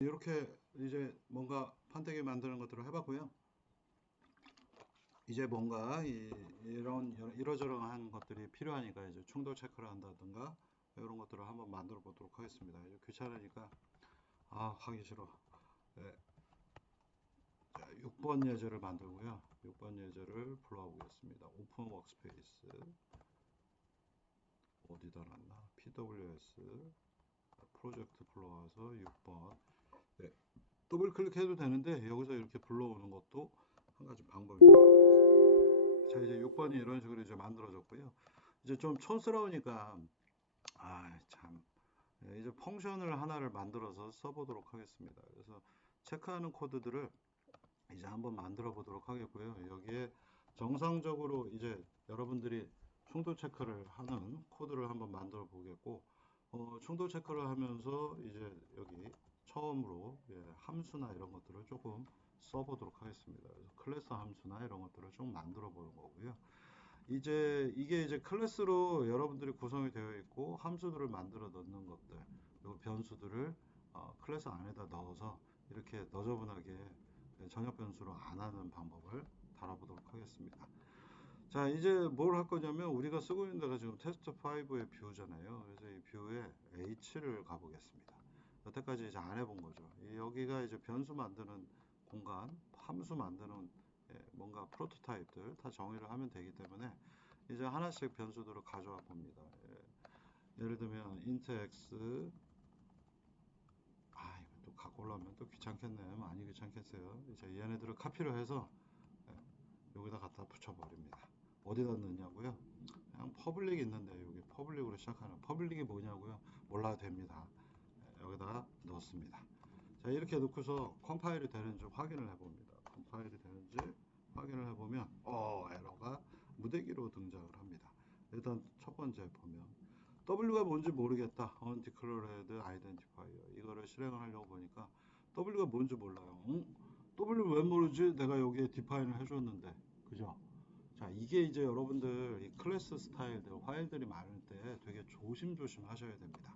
이렇게 이제 뭔가 판때기 만드는 것들을 해봤고요. 이제 뭔가 이, 여러- 이러저러한 것들이 필요하니까 이제 충돌 체크를 한다든가 이런 것들을 한번 만들어 보도록 하겠습니다. 이제 귀찮으니까 아 하기 싫어. 네. 자, 6번 예제를 만들고요. 6번 예제를 불러와 보겠습니다. 오픈 워크스페이스 어디다 놨나? PWS 프로젝트 불러와서 6번 네. 더블 클릭해도 되는데 여기서 이렇게 불러오는 것도 한 가지 방법입니다. 자 이제 6번이 이런 식으로 이제 만들어졌고요. 이제 좀 촌스러우니까 아참 이제 펑션을 하나를 만들어서 써보도록 하겠습니다. 그래서 체크하는 코드들을 이제 한번 만들어 보도록 하겠고요. 여기에 정상적으로 이제 여러분들이 충돌 체크를 하는 코드를 한번 만들어 보겠고 어, 충돌 체크를 하면서 이제 여기 처음으로 예, 함수나 이런 것들을 조금 써보도록 하겠습니다. 그래서 클래스 함수나 이런 것들을 좀 만들어 보는 거고요. 이제 이게 이제 클래스로 여러분들이 구성이 되어 있고 함수들을 만들어 넣는 것들 그리고 변수들을 어, 클래스 안에다 넣어서 이렇게 너저분하게 전역 변수로 안 하는 방법을 다뤄보도록 하겠습니다. 자 이제 뭘 할 거냐면 우리가 쓰고 있는 데가 지금 테스트 5의 뷰잖아요. 그래서 이 뷰에 H를 가보겠습니다. 여태까지 이제 안 해본 거죠. 이 여기가 이제 변수 만드는 공간, 함수 만드는 예, 뭔가 프로토타입들 다 정의를 하면 되기 때문에 이제 하나씩 변수들을 가져와 봅니다. 예, 를 들면 int x 아 이거 또 갖고 오려면 또 귀찮겠네. 많이 귀찮겠어요. 이제 얘네들을 카피를 해서 예, 여기다 갖다 붙여버립니다. 어디다 넣냐고요? 그냥 퍼블릭 있는데 여기 퍼블릭으로 시작하는 퍼블릭이 뭐냐고요? 몰라도 됩니다. 예, 여기다가 넣습니다. 자 이렇게 넣고서 컴파일이 되는지 확인을 해봅니다. 컴파일이 되는지 확인을 해보면 어 에러가 무대기로 등장을 합니다. 일단 첫 번째 보면 W가 뭔지 모르겠다. Undeclared Identifier 이거를 실행을 하려고 보니까 W가 뭔지 몰라요. 응? W 왜 모르지? 내가 여기에 디파인을 해줬는데 그죠? 자 이게 이제 여러분들 이 클래스 스타일들 파일들이 많을 때 되게 조심조심 하셔야 됩니다.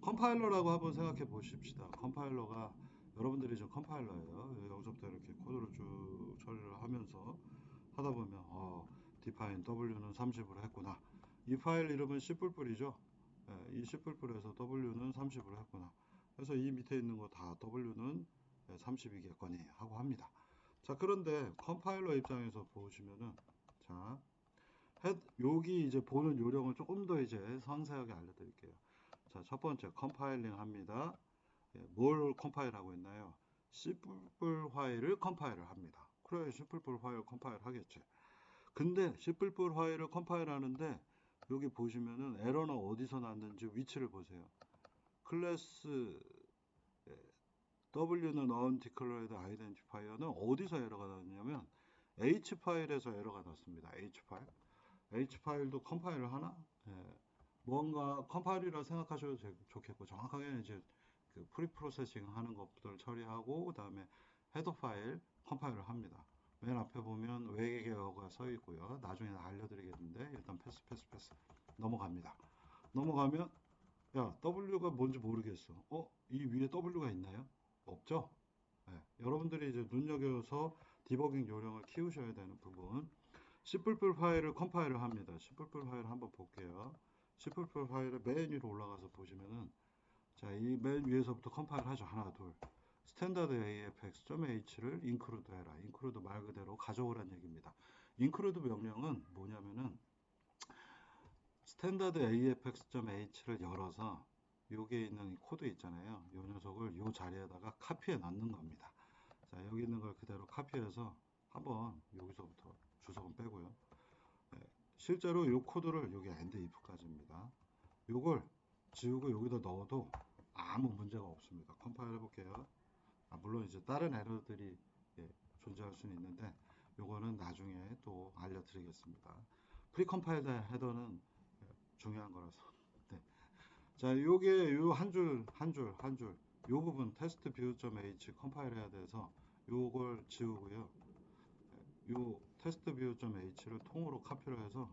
컴파일러라고 한번 생각해 보십시다. 컴파일러가 여러분들이 지금 컴파일러예요. 여기서부터 이렇게 코드를 쭉 처리를 하면서 하다 보면 어, define w는 30으로 했구나. 이 파일 이름은 C++이죠. 예, 이 C++에서 w는 30으로 했구나. 그래서 이 밑에 있는 거 다 w는 32개건이 하고 합니다. 자 그런데 컴파일러 입장에서 보시면은 자 여기 이제 보는 요령을 조금 더 이제 상세하게 알려드릴게요. 자, 첫 번째 컴파일링 합니다. 예, 뭘 컴파일하고 있나요? C++ 파일을 컴파일을 합니다. 그래, C++ 파일 컴파일 하겠지. 근데 C++ 파일을 컴파일 하는데 여기 보시면은 에러는 어디서 났는지 위치를 보세요. 클래스 예, W는 undeclared identifier는 어디서 에러가 났냐면 H 파일에서 에러가 났습니다. H 파일. H 파일도 컴파일을 하나? 예. 뭔가 컴파일이라 생각하셔도 되- 좋겠고 정확하게는 이제 그 프리 프로세싱 하는 것들 처리하고 그 다음에 헤더 파일 컴파일을 합니다. 맨 앞에 보면 외계어가 써 있고요. 나중에 알려드리겠는데 일단 패스 패스 패스 넘어갑니다. 넘어가면 야 W가 뭔지 모르겠어. 어? 이 위에 W가 있나요? 없죠? 네, 여러분들이 이제 눈여겨서 디버깅 요령을 키우셔야 되는 부분. C++ 파일을 컴파일을 합니다. C++ 파일 한번 볼게요. C++ 파일을 맨 위로 올라가서 보시면은 자, 이 맨 위에서부터 컴파일 하죠. 하나, 둘. 스탠다드 afx.h를 include 해라. include 말 그대로 가져오란 얘기입니다. include 명령은 뭐냐면은 스탠다드 afx.h를 열어서 여기에 있는 이 코드 있잖아요. 이 녀석을 이 자리에다가 카피해 넣는 겁니다. 자, 여기 있는 걸 그대로 카피해서 한번 여기서부터 주석은 빼고요. 네, 실제로 이 코드를 여기 end if까지입니다. 요걸 지우고 여기다 넣어도 아무 문제가 없습니다. 컴파일 해볼게요. 아, 물론 이제 다른 에러들이 예, 존재할 수는 있는데 요거는 나중에 또 알려드리겠습니다. 프리컴파일 헤더는 예, 중요한 거라서. 네. 자, 요게 요 한 줄 한 줄 한 줄 요 부분 테스트 view.h 컴파일 해야 돼서 요걸 지우고요. 요 테스트 view.h를 통으로 카피를 해서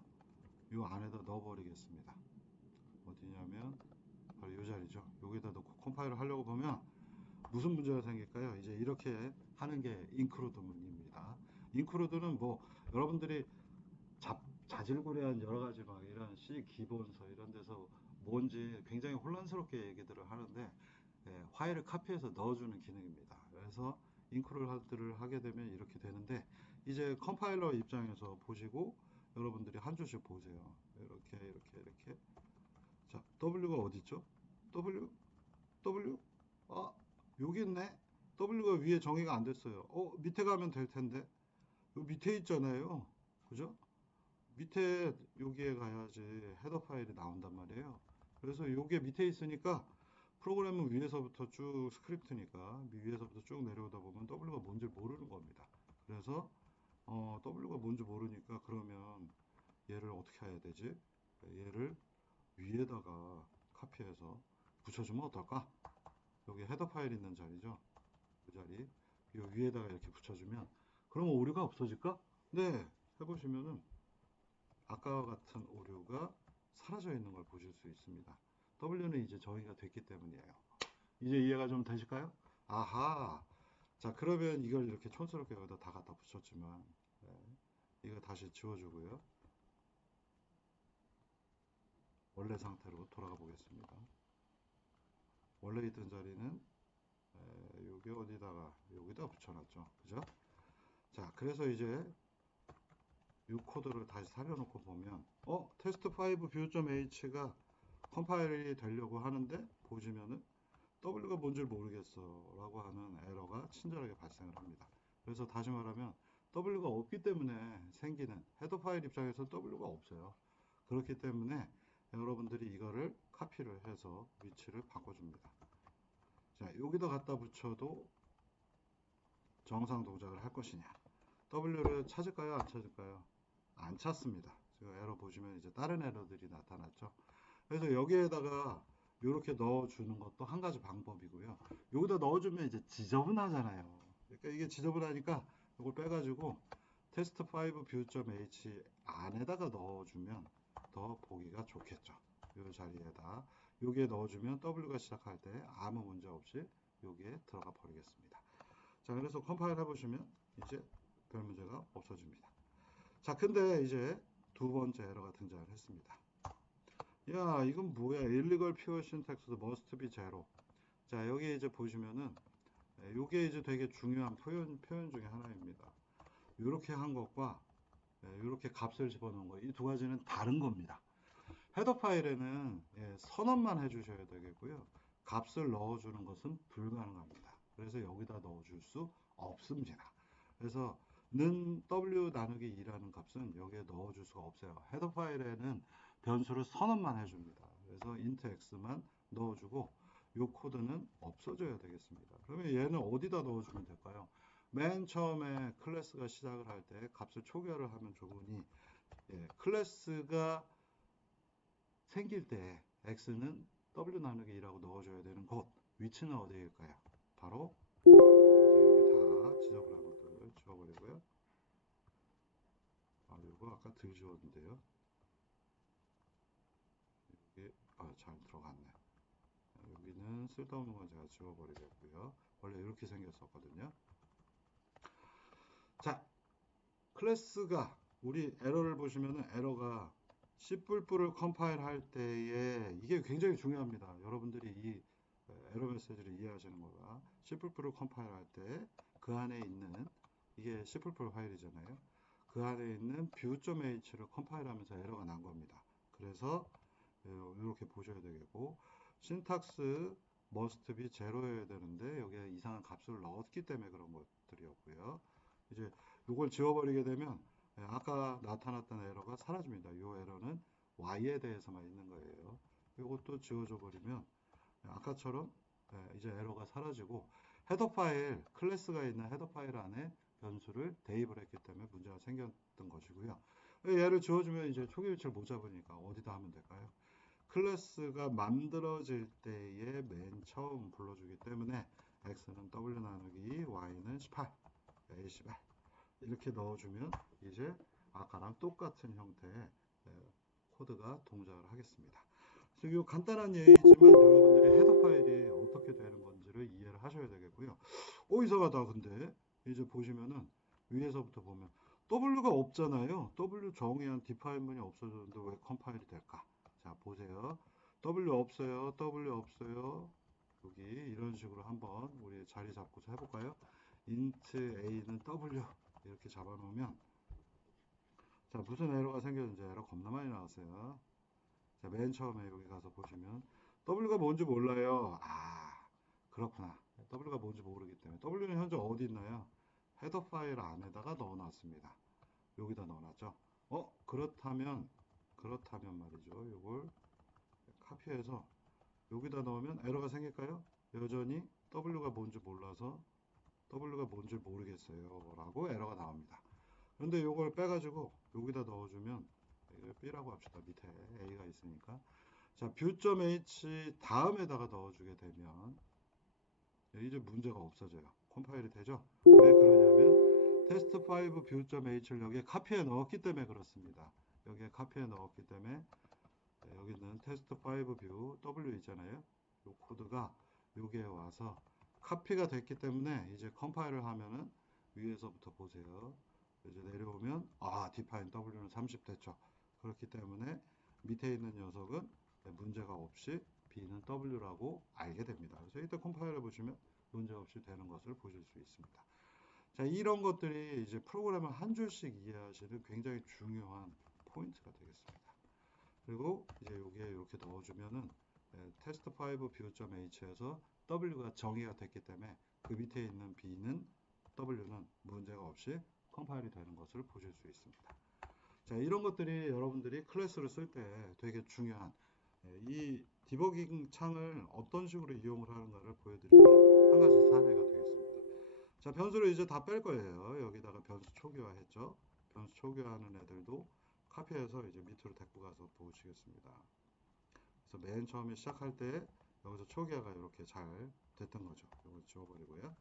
요 안에다 넣어버리겠습니다. 어디냐면 바로 요 자리죠. 여기다 넣고 컴파일을 하려고 보면 무슨 문제가 생길까요? 이제 이렇게 하는 게 인크루드 문입니다. 인크루드는 뭐 여러분들이 잡, 자질구레한 여러 가지 막 이런 C 기본서 이런 데서 뭔지 굉장히 혼란스럽게 얘기들을 하는데 예, 파일을 카피해서 넣어주는 기능입니다. 그래서 인크루드를 하게 되면 이렇게 되는데 이제 컴파일러 입장에서 보시고 여러분들이 한 줄씩 보세요. 이렇게 이렇게 이렇게 자 W가 어디 있죠? W W 아 여기 있네. W가 위에 정의가 안 됐어요. 어 밑에 가면 될 텐데 밑에 있잖아요. 그죠? 밑에 여기에 가야지 헤더 파일이 나온단 말이에요. 그래서 요게 밑에 있으니까 프로그램은 위에서부터 쭉 스크립트니까 위에서부터 쭉 내려오다 보면 W가 뭔지 모르는 겁니다. 그래서 어, W가 뭔지 모르니까 그러면 얘를 어떻게 해야 되지? 얘를 위에다가 카피해서 붙여주면 어떨까? 여기 헤더 파일 있는 자리죠. 그 자리. 이 위에다가 이렇게 붙여주면 그러면 오류가 없어질까? 네. 해보시면은 아까와 같은 오류가 사라져 있는 걸 보실 수 있습니다. W는 이제 정의가 됐기 때문이에요. 이제 이해가 좀 되실까요? 아하. 자, 그러면 이걸 이렇게 촌스럽게 여기다 다 갖다 붙였지만, 네. 이거 다시 지워주고요. 원래 상태로 돌아가 보겠습니다. 원래 있던 자리는 에, 여기 어디다가 여기다 붙여놨죠. 그죠? 자, 그래서 이제 이 코드를 다시 살려놓고 보면 어 테스트 5 view.h가 컴파일이 되려고 하는데 보시면은 W가 뭔지 모르겠어 라고 하는 에러가 친절하게 발생을 합니다. 그래서 다시 말하면 W가 없기 때문에 생기는 헤더 파일 입장에서 W가 없어요. 그렇기 때문에 여러분들이 이거를 카피를 해서 위치를 바꿔줍니다. 자, 여기다 갖다 붙여도 정상 동작을 할 것이냐. W를 찾을까요? 안 찾을까요? 안 찾습니다. 제가 에러 보시면 이제 다른 에러들이 나타났죠. 그래서 여기에다가 이렇게 넣어주는 것도 한 가지 방법이고요. 여기다 넣어주면 이제 지저분하잖아요. 그러니까 이게 지저분하니까 이걸 빼가지고 테스트 5 view.h 안에다가 넣어주면 더 보기가 좋겠죠. 이 자리에다 여기에 넣어주면 W가 시작할 때 아무 문제 없이 여기에 들어가 버리겠습니다. 자, 그래서 컴파일 해보시면 이제 별 문제가 없어집니다. 자, 근데 이제 두 번째 에러가 등장을 했습니다. 야, 이건 뭐야? illegal pure syntax must be zero. 자, 여기 이제 보시면은 이게 이제 되게 중요한 표현 표현 중에 하나입니다. 이렇게 한 것과 이렇게 값을 집어넣은 거, 이 두 가지는 다른 겁니다. 헤더 파일에는 예, 선언만 해주셔야 되겠고요. 값을 넣어주는 것은 불가능합니다. 그래서 여기다 넣어줄 수 없습니다. 그래서 는 w 나누기 2라는 값은 여기에 넣어줄 수가 없어요. 헤더 파일에는 변수를 선언만 해줍니다. 그래서 int x만 넣어주고 이 코드는 없어져야 되겠습니다. 그러면 얘는 어디다 넣어주면 될까요? 맨 처음에 클래스가 시작을 할 때 값을 초기화를 하면 좋으니 예, 클래스가 생길 때 x는 w 나누기 2라고 넣어줘야 되는 곳 위치는 어디일까요? 바로 이제 여기 다 지저분한 것들을 지워버리고요. 아, 이거 아까 덜 지웠는데요. 여기 아, 잘 들어갔네. 여기는 쓸데없는 건 제가 지워버리겠고요. 원래 이렇게 생겼었거든요. 자, 클래스가 우리 에러를 보시면은 에러가 C++을 컴파일 할 때에 이게 굉장히 중요합니다. 여러분들이 이 에러 메시지를 이해하시는 거가 C++를 컴파일 할 때 그 안에 있는 이게 C++ 파일이잖아요. 그 안에 있는 view.h를 컴파일하면서 에러가 난 겁니다. 그래서 이렇게 보셔야 되겠고 신탁스 must be 제로여야 되는데 여기에 이상한 값을 넣었기 때문에 그런 것들이었고요. 이제 이걸 지워버리게 되면 아까 나타났던 에러가 사라집니다. 이 에러는 y에 대해서만 있는 거예요. 이것도 지워져 버리면 아까처럼 이제 에러가 사라지고 헤더 파일 클래스가 있는 헤더 파일 안에 변수를 대입을 했기 때문에 문제가 생겼던 것이고요. 얘를 지워주면 이제 초기 위치를 못 잡으니까 어디다 하면 될까요? 클래스가 만들어질 때에 맨 처음 불러주기 때문에 x는 w 나누기 y는 18, a 18 이렇게 넣어주면 이제 아까랑 똑같은 형태의 코드가 동작을 하겠습니다. 그래서 이 간단한 예이지만 여러분들이 헤더 파일이 어떻게 되는 건지를 이해를 하셔야 되겠고요. 오 이상하다 근데 이제 보시면은 위에서부터 보면 W가 없잖아요. W 정의한 디파인문이 없어졌는데 왜 컴파일이 될까? 자 보세요. W 없어요. W 없어요. 여기 이런 식으로 한번 우리 자리 잡고서 해볼까요? int a는 w 이렇게 잡아 놓으면 자 무슨 에러가 생겼는지 에러 겁나 많이 나왔어요. 자 맨 처음에 여기 가서 보시면 w가 뭔지 몰라요. 아 그렇구나. w가 뭔지 모르기 때문에 w는 현재 어디 있나요? 헤더 파일 안에다가 넣어놨습니다. 여기다 넣어놨죠. 어 그렇다면 그렇다면 말이죠. 이걸 카피해서 여기다 넣으면 에러가 생길까요? 여전히 W가 뭔지 몰라서 W가 뭔지 모르겠어요 라고 에러가 나옵니다. 그런데 이걸 빼가지고 여기다 넣어주면 B라고 합시다. 밑에 A가 있으니까 자 view.h 다음에다가 넣어주게 되면 이제 문제가 없어져요. 컴파일이 되죠? 왜 그러냐면 test5 view.h를 여기에 카피해 넣었기 때문에 그렇습니다. 여기에 카피해 넣었기 때문에 네, 여기는 test5 view W 있잖아요. 이 코드가 여기에 와서 카피가 됐기 때문에 이제 컴파일을 하면은 위에서부터 보세요. 이제 내려오면 아 define W는 30 됐죠. 그렇기 때문에 밑에 있는 녀석은 네, 문제가 없이 B는 W라고 알게 됩니다. 그래서 이때 컴파일해 보시면 문제 없이 되는 것을 보실 수 있습니다. 자, 이런 것들이 이제 프로그램을 한 줄씩 이해하시는 굉장히 중요한 포인트가 되겠습니다. 그리고 이제 여기에 이렇게 넣어주면은 테스트 5 view.h에서 w가 정의가 됐기 때문에 그 밑에 있는 b는 w는 문제가 없이 컴파일이 되는 것을 보실 수 있습니다. 자, 이런 것들이 여러분들이 클래스를 쓸 때 되게 중요한 예, 이 디버깅 창을 어떤 식으로 이용을 하는가를 보여드리는 한 가지 사례가 되겠습니다. 자, 변수를 이제 다 뺄 거예요. 여기다가 변수 초기화 했죠. 변수 초기화하는 애들도 카피해서 이제 밑으로 데리고 가서 보시겠습니다. 그래서 맨 처음에 시작할 때 여기서 초기화가 이렇게 잘 됐던 거죠. 이거 지워버리고요.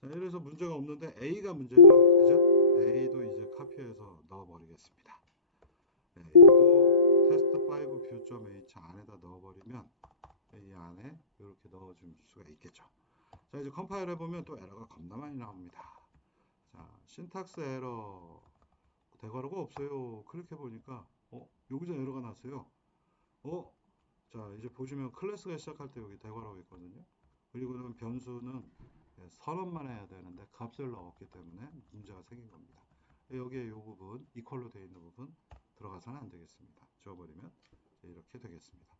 자, 이래서 문제가 없는데 A가 문제죠. 그죠? A도 이제 카피해서 넣어버리겠습니다. 네, A도 test5 view.h 안에다 넣어버리면 이 안에 이렇게 넣어줄 수가 있겠죠. 자, 이제 컴파일 해보면 또 에러가 겁나 많이 나옵니다. 자, 신탁스 에러 대괄호가 없어요. 클릭해 보니까 어 여기서 에러가 났어요. 어, 자 이제 보시면 클래스가 시작할 때 여기 대괄호가 있거든요. 그리고는 변수는 예, 선언만 해야 되는데 값을 넣었기 때문에 문제가 생긴 겁니다. 여기에 이 부분 이퀄로 되어 있는 부분 들어가서는 안 되겠습니다. 지워버리면 이렇게 되겠습니다.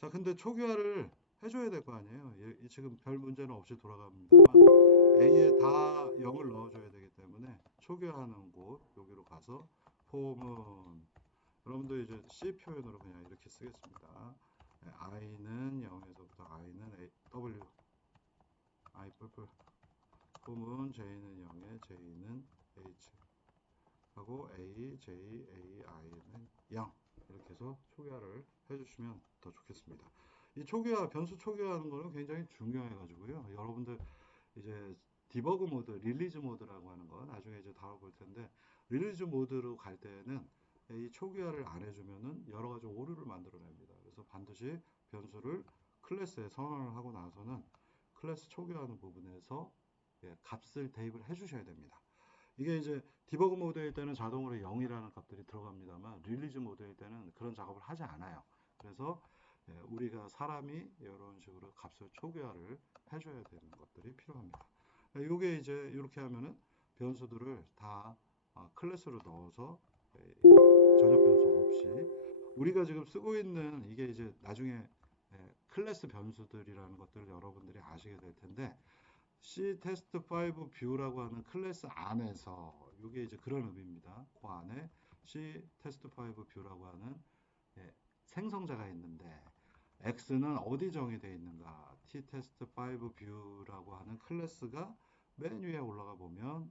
자 근데 초기화를 해줘야 될 거 아니에요. 예, 지금 별 문제는 없이 돌아갑니다만 A에 다 0을 넣어줘야 되기 때문에 초기화하는 곳 가서 폼은 여러분들 이제 C 표현으로 그냥 이렇게 쓰겠습니다. 네, i는 0에서부터 i는 A, W i 뿔뿔 폼은 j는 0에 j는 h 하고 a, j, a, i는 0 이렇게 해서 초기화를 해주시면 더 좋겠습니다. 이 초기화 변수 초기화하는 거는 굉장히 중요해 가지고요. 여러분들 이제 디버그 모드, 릴리즈 모드라고 하는 거 나중에 이제 다뤄볼 텐데 릴리즈 모드로 갈 때는 이 초기화를 안 해주면은 여러 가지 오류를 만들어냅니다. 그래서 반드시 변수를 클래스에 선언을 하고 나서는 클래스 초기화하는 부분에서 예, 값을 대입을 해주셔야 됩니다. 이게 이제 디버그 모드일 때는 자동으로 0이라는 값들이 들어갑니다만 릴리즈 모드일 때는 그런 작업을 하지 않아요. 그래서 예, 우리가 사람이 이런 식으로 값을 초기화를 해줘야 되는 것들이 필요합니다. 이게 이제 이렇게 하면은 변수들을 다 아, 클래스로 넣어서 예, 전혀 변수 없이 우리가 지금 쓰고 있는 이게 이제 나중에 예, 클래스 변수들이라는 것들을 여러분들이 아시게 될 텐데 C 테스트 5 뷰라고 하는 클래스 안에서 이게 이제 그런 의미입니다. 그 안에 C 테스트 5 뷰라고 하는 예, 생성자가 있는데 x는 어디 정의되어 있는가? t 테스트 5 뷰라고 하는 클래스가 맨 위에 올라가 보면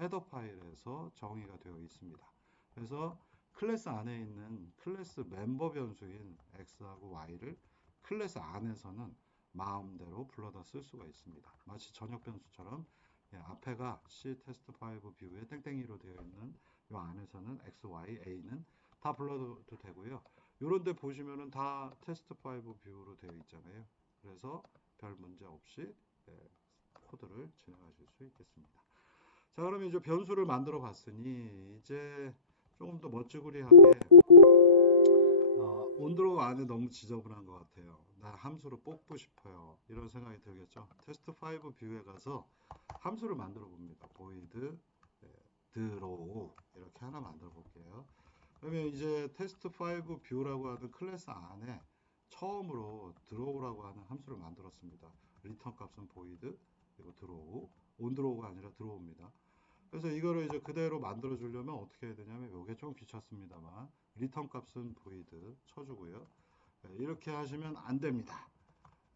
헤더 파일에서 정의가 되어 있습니다. 그래서 클래스 안에 있는 클래스 멤버 변수인 x하고 y를 클래스 안에서는 마음대로 불러다 쓸 수가 있습니다. 마치 전역 변수처럼 예, 앞에가 C 테스트 5 뷰에 땡땡이로 되어 있는 이 안에서는 x, y, a는 다 불러도 되고요. 이런 데 보시면은 다 테스트 5 뷰로 되어 있잖아요. 그래서 별 문제 없이 예, 코드를 진행하실 수 있겠습니다. 자, 그러면 이제 변수를 만들어 봤으니 이제 조금 더 멋지구리하게 어, 온드로우 안에 너무 지저분한 것 같아요. 나 함수를 뽑고 싶어요. 이런 생각이 들겠죠. 테스트 5 뷰에 가서 함수를 만들어 봅니다. void 예, draw 이렇게 하나 만들어 볼게요. 그러면 이제 테스트 5 뷰라고 하는 클래스 안에 처음으로 draw라고 하는 함수를 만들었습니다. 리턴 값은 void 그리고 draw 온드로우가 아니라 draw입니다. 그래서 이거를 이제 그대로 만들어 주려면 어떻게 해야 되냐면 이게 좀 귀찮습니다만 리턴 값은 void 쳐주고요. 예, 이렇게 하시면 안 됩니다.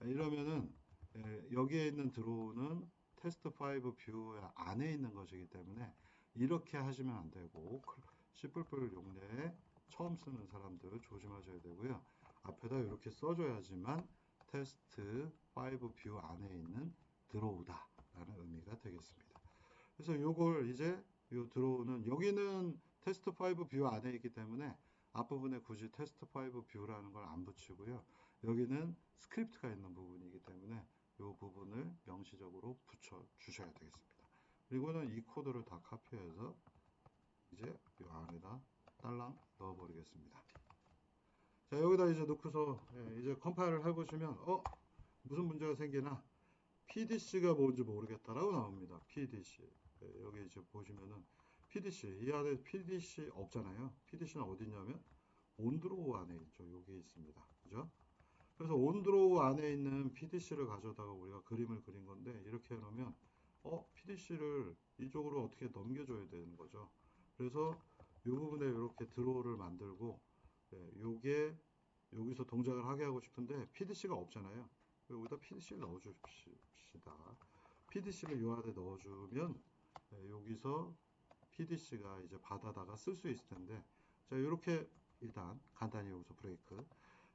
예, 이러면은 예, 여기에 있는 드로우는 테스트 5 뷰 안에 있는 것이기 때문에 이렇게 하시면 안 되고 C++ 용례 처음 쓰는 사람들 조심하셔야 되고요. 앞에다 이렇게 써줘야지만 테스트 5 뷰 안에 있는 드로우다 라는 의미가 되겠습니다. 그래서 요걸 이제 요 드로우는 여기는 테스트 5 뷰 안에 있기 때문에 앞부분에 굳이 테스트 5 뷰라는 걸 안 붙이고요. 여기는 스크립트가 있는 부분이기 때문에 이 부분을 명시적으로 붙여 주셔야 되겠습니다. 그리고는 이 코드를 다 카피해서 이제 이 안에다 딸랑 넣어 버리겠습니다. 자 여기다 이제 넣고서 예, 이제 컴파일을 해보시면 어 무슨 문제가 생기나 PDC가 뭔지 모르겠다라고 나옵니다. PDC 예, 여기 이제 보시면은 PDC 이 안에 PDC 없잖아요. PDC는 어디 있냐면 온드로우 안에 있죠. 여기 있습니다. 그죠? 그래서 온드로우 안에 있는 PDC를 가져다가 우리가 그림을 그린 건데 이렇게 해놓으면 어 PDC를 이쪽으로 어떻게 넘겨줘야 되는 거죠. 그래서 이 부분에 이렇게 드로우를 만들고 예, 요게 여기서 동작을 하게 하고 싶은데 PDC가 없잖아요. 여기다 PDC를 넣어줍시다. PDC를 요 안에 넣어주면 예, 여기서 PDC가 이제 받아다가 쓸 수 있을 텐데 자 이렇게 일단 간단히 여기서 브레이크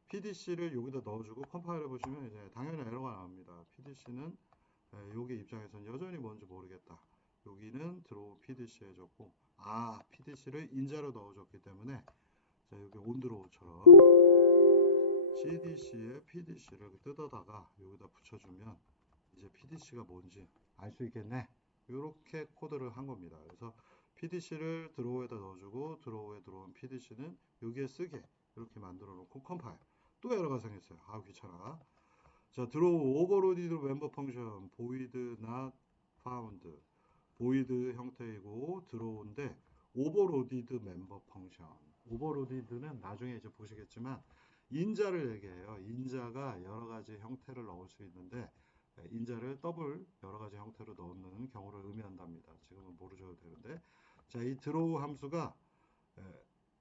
PDC를 여기다 넣어주고 컴파일 해 보시면 이제 당연히 에러가 나옵니다. PDC는 여기 입장에서는 여전히 뭔지 모르겠다. 여기는 드로우 PDC 해줬고 아 PDC를 인자로 넣어줬기 때문에 자 여기 온드로우처럼 CDC에 PDC를 뜯어다가 여기다 붙여주면 이제 PDC가 뭔지 알 수 있겠네. 이렇게 코드를 한 겁니다. 그래서 PDC를 드로우에다 넣어주고 드로우에 들어온 PDC는 여기에 쓰게 이렇게 만들어 놓고 컴파일 또 에러가 생겼어요. 아 귀찮아. 자 드로우 오버로디드 멤버 펑션 void not found void 형태이고 들어오는데 오버로디드 멤버 펑션 오버로디드는 나중에 이제 보시겠지만 인자를 얘기해요. 인자가 여러 가지 형태를 넣을 수 있는데 인자를 더블 여러 가지 형태로 넣는 경우를 의미한답니다. 지금은 모르셔도 되는데 자, 이 드로우 함수가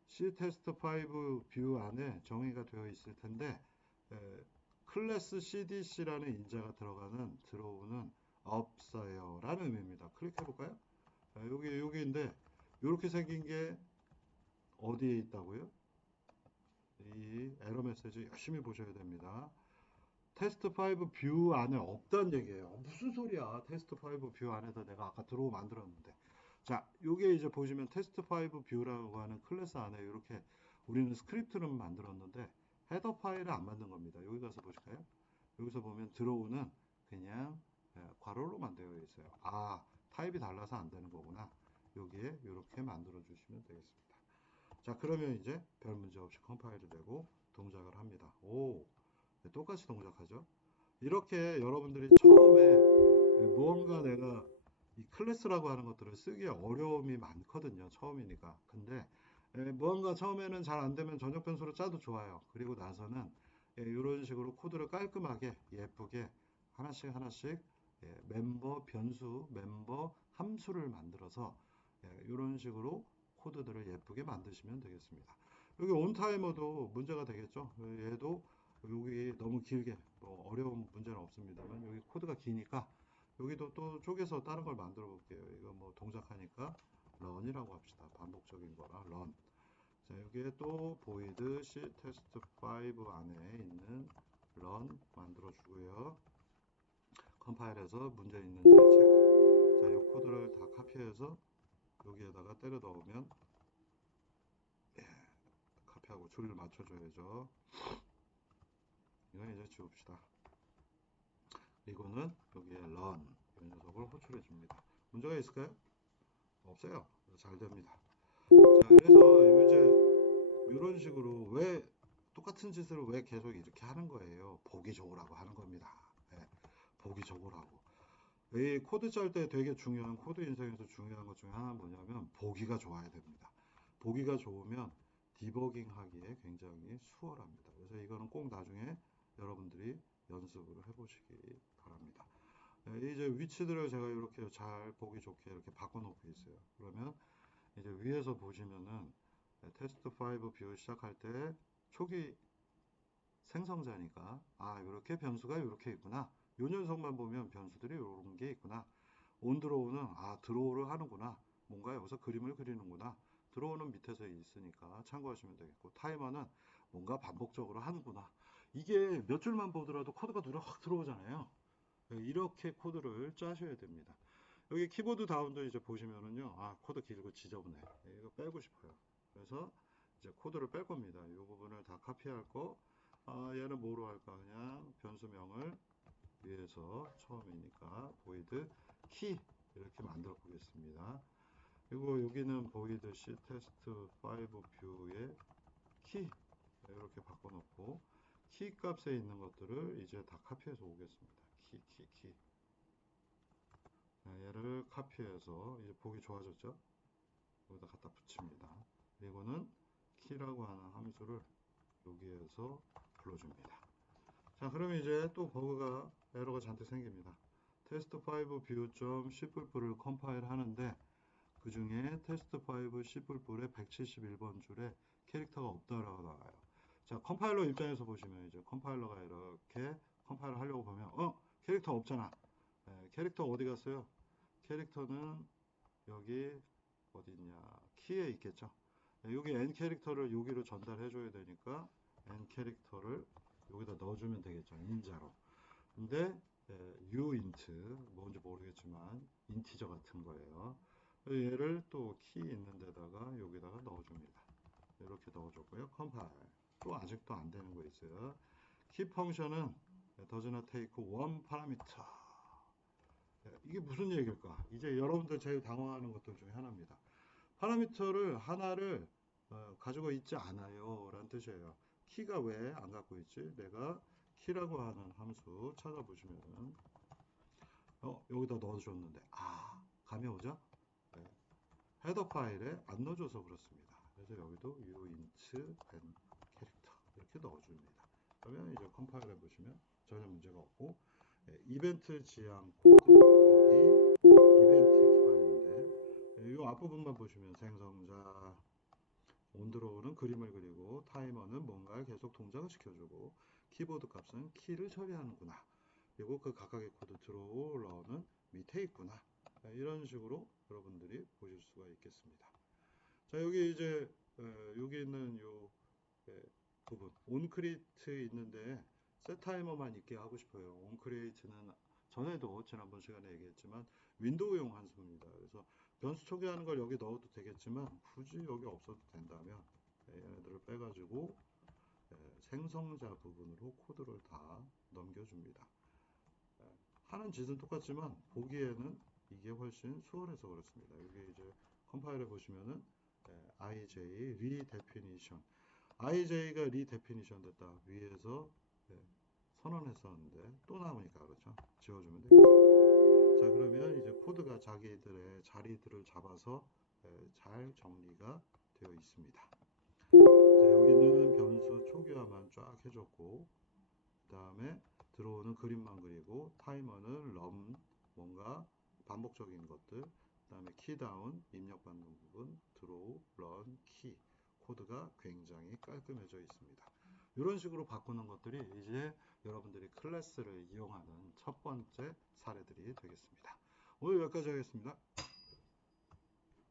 ctest5 뷰 안에 정의가 되어 있을 텐데 클래스 cdc라는 인자가 들어가는 드로우는 없어요 라는 의미입니다. 클릭해 볼까요? 여기 여기인데 이렇게 생긴 게 어디에 있다고요? 이 에러 메시지 열심히 보셔야 됩니다. 테스트 5뷰 안에 없다는 얘기예요. 무슨 소리야? 테스트 5뷰 안에다 내가 아까 드로우 만들었는데. 자, 요게 이제 보시면 테스트 5 뷰라고 하는 클래스 안에 이렇게 우리는 스크립트를 만들었는데 헤더 파일을 안 만든 겁니다. 여기 가서 보실까요? 여기서 보면 드로우는 그냥 예, 괄호로만 되어 있어요. 아, 타입이 달라서 안 되는 거구나. 여기에 이렇게 만들어 주시면 되겠습니다. 자, 그러면 이제 별 문제 없이 컴파일이 되고 동작을 합니다. 오, 네, 똑같이 동작하죠. 이렇게 여러분들이 처음에 무언가 내가 이 클래스라고 하는 것들을 쓰기에 어려움이 많거든요. 처음이니까. 근데 무언가 처음에는 잘 안 되면 전역 변수로 짜도 좋아요. 그리고 나서는 이런 식으로 코드를 깔끔하게 예쁘게 하나씩 하나씩 멤버 변수, 멤버 함수를 만들어서 이런 식으로 코드들을 예쁘게 만드시면 되겠습니다. 여기 온타이머도 문제가 되겠죠. 얘도 여기 너무 길게 뭐 어려운 문제는 없습니다만 여기 코드가 기니까 여기도 또 쪼개서 다른 걸 만들어 볼게요. 이거 뭐 동작하니까 런이라고 합시다. 반복적인 거라 런. 자 여기에 또 void c test 5 안에 있는 런 만들어 주고요. 컴파일해서 문제 있는지 체크. 자, 이 코드를 다 카피해서 여기에다가 때려 넣으면 예, 카피하고 줄을 맞춰줘야죠. 이건 이제 지웁시다. 그리고는 여기에 run 이 녀석을 호출해 줍니다. 문제가 있을까요? 없어요. 잘 됩니다. 자, 그래서 이제 이런 식으로 왜 똑같은 짓을 왜 계속 이렇게 하는 거예요? 보기 좋으라고 하는 겁니다. 예, 보기 좋으라고. 이 코드 짤 때 되게 중요한 코드 인생에서 중요한 것 중에 하나는 뭐냐면 보기가 좋아야 됩니다. 보기가 좋으면 디버깅 하기에 굉장히 수월합니다. 그래서 이거는 꼭 나중에 여러분들이 연습을 해보시기 바랍니다. 예, 이제 위치들을 제가 이렇게 잘 보기 좋게 이렇게 바꿔놓고 있어요. 그러면 이제 위에서 보시면은 예, 테스트 5 뷰 시작할 때 초기 생성자니까 아 이렇게 변수가 이렇게 있구나. 요 녀석만 보면 변수들이 이런 게 있구나. 온 드로우는 아 드로우를 하는구나. 뭔가 여기서 그림을 그리는구나. 드로우는 밑에서 있으니까 참고하시면 되겠고 타이머는 뭔가 반복적으로 하는구나. 이게 몇 줄만 보더라도 코드가 눈에 확 들어오잖아요. 네, 이렇게 코드를 짜셔야 됩니다. 여기 키보드 다운도 이제 보시면은요. 아 코드 길고 지저분해. 네, 이거 빼고 싶어요. 그래서 이제 코드를 뺄 겁니다. 이 부분을 다 카피할 거. 아, 얘는 뭐로 할까? 그냥 변수명을 위에서 처음이니까 void 키 이렇게 만들어 보겠습니다. 그리고 여기는 void c test 5 뷰의 키 이렇게 바꿔놓고 키 값에 있는 것들을 이제 다 카피해서 오겠습니다. 키, 키, 키. 자, 얘를 카피해서 이제 보기 좋아졌죠? 여기다 갖다 붙입니다. 그리고는 키라고 하는 함수를 여기에서 불러줍니다. 자, 그러면 이제 또 버그가 에러가 잔뜩 생깁니다. 테스트 5 뷰.점 C++를 컴파일 하는데 그 중에 테스트 5 C++의 171번 줄에 캐릭터가 없다라고 나와요. 자, 컴파일러 입장에서 보시면 이제 컴파일러가 이렇게 컴파일을 하려고 보면 어 캐릭터 없잖아. 예, 캐릭터 어디 갔어요? 캐릭터는 여기 어디 있냐? 키에 있겠죠. 예, 여기 n 캐릭터를 여기로 전달해 줘야 되니까 n 캐릭터를 여기다 넣어주면 되겠죠. 인자로. 근데 예, uint 뭔지 모르겠지만 인티저 같은 거예요. 얘를 또 키 있는 데다가 여기다가 넣어줍니다. 이렇게 넣어줬고요. 컴파일. 또 아직도 안 되는 거 있어요. 키 펑션은 take one parameter. 예, 이게 무슨 얘기일까? 이제 여러분들 제일 당황하는 것들 중에 하나입니다. 파라미터를 하나를 어, 가지고 있지 않아요. 라는 뜻이에요. 키가 왜 안 갖고 있지? 내가 키라고 하는 함수 찾아보시면은 어, 여기다 넣어줬는데 아 감이 오죠? 네. 헤더 파일에 안 넣어줘서 그렇습니다. 그래서 여기도 uint 캐릭터 이렇게 넣어줍니다. 그러면 이제 컴파일 해보시면 전혀 문제가 없고 예, 이벤트 지향 코드들이 이벤트 기반인데 이 앞부분만 보시면 생성자 온드로우는 그림을 그리고 타이머는 뭔가를 계속 동작을 시켜주고 키보드 값은 키를 처리하는구나. 그리고 그 각각의 코드 드로우 런은 밑에 있구나. 예, 이런 식으로 여러분들이 보실 수가 있겠습니다. 자 여기 이제 에, 여기 있는 요 예, 부분 온크리트 있는데 셋타이머만 있게 하고 싶어요 온크리에이트는 전에도 지난번 시간에 얘기했지만 윈도우용 한수입니다 그래서 변수 초기화하는 걸 여기 넣어도 되겠지만 굳이 여기 없어도 된다면 예, 얘네들을 빼가지고 예, 생성자 부분으로 코드를 다 넘겨줍니다. 예, 하는 짓은 똑같지만 보기에는 이게 훨씬 수월해서 그렇습니다. 여기 이제 컴파일해 보시면은 예, IJ redefinition IJ가 redefinition 됐다 위에서 예, 선언했었는데 또 나오니까 그렇죠. 지워주면 되겠습니다. 자 그러면 이제 코드가 자기들의 자리들을 잡아서 에, 잘 정리가 되어 있습니다. 이제 여기는 변수 초기화만 쫙 해줬고 그 다음에 들어오는 그림만 그리고 타이머는 럼 뭔가 반복적인 것들 그 다음에 키다운 입력받는 부분 드로우 런 키 코드가 굉장히 깔끔해져 있습니다. 이런 식으로 바꾸는 것들이 이제 여러분들이 클래스를 이용하는 첫 번째 사례들이 되겠습니다. 오늘 여기까지 하겠습니다.